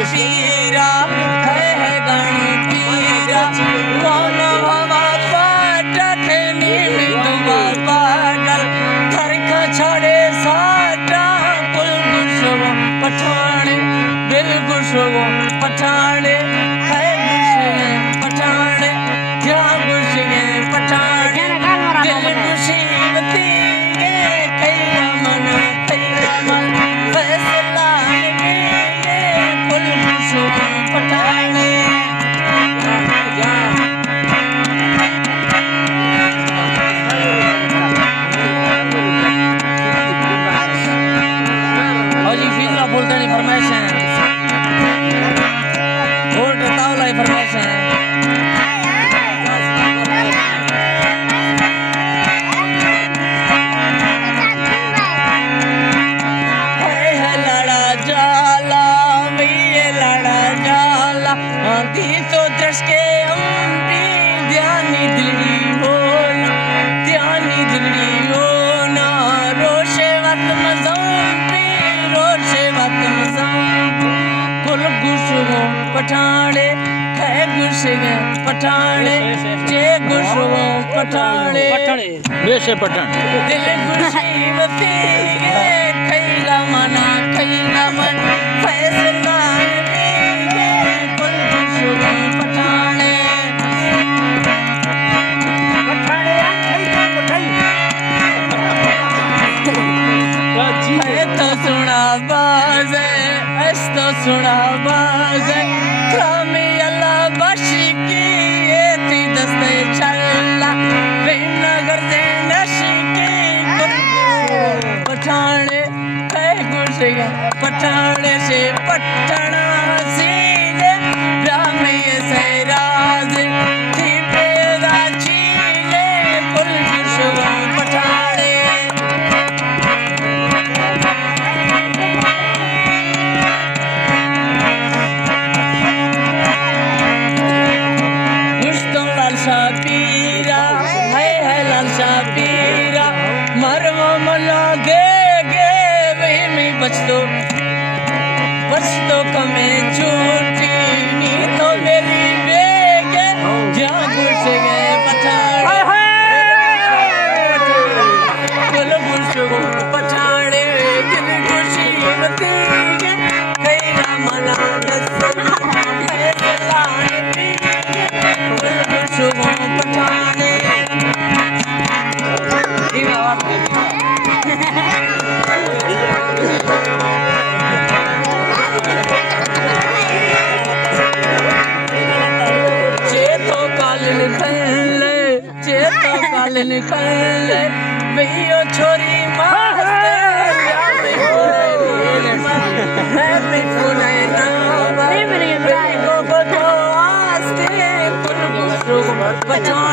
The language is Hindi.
पीरा है गण पीरा कौन हवा पाट खेनी मितवा पागल थरख छड़े साटा कुल गुशवो पठाणे दिल गुशवो पठाणे है गुशे पठाणे क्या गुशे पठाणे दिल गुशीवती कैला मन फैसला कुल गुशवो पठाणे Hoji fizla बोलते फरमाइश है वोट तावला फरमाइश है लड़ा जाला भैया लड़ा जाला दी तो दर्श के अम्बी ध्यानी दिल्ली हो ना रोशे वक्त मजम्बी रोशे वक्त मजम्बी कुल गुशवो पठाणे है गुशे पठाणे जे गुशवो पठाणे बेशे पठाण दिल गुशीवती खैला मन फैसला कुल गुशवो पठाणे है तो सुना बाज ऐस तो सुना बाज रामी अल्लाह बशी की ये थी दस्ते चल्ला विनगर दे नशी की पठाणे है गुशे पठाणे से पटना सीने रामी से राज थी पैदा चीने कुल गुशवो पठाणे पीरा है लालसा पीरा मरवा मला गे वही में बच दो कमे झूठी नी तो मेरी बेगे जहाँ घुस गए पठाणे कुल गुशवो पठाणे दिल गुशीवती कैला मना फैसला कुल गुशवो पठाणे चेतो काल निकल भैया छोरी मास्ते बचा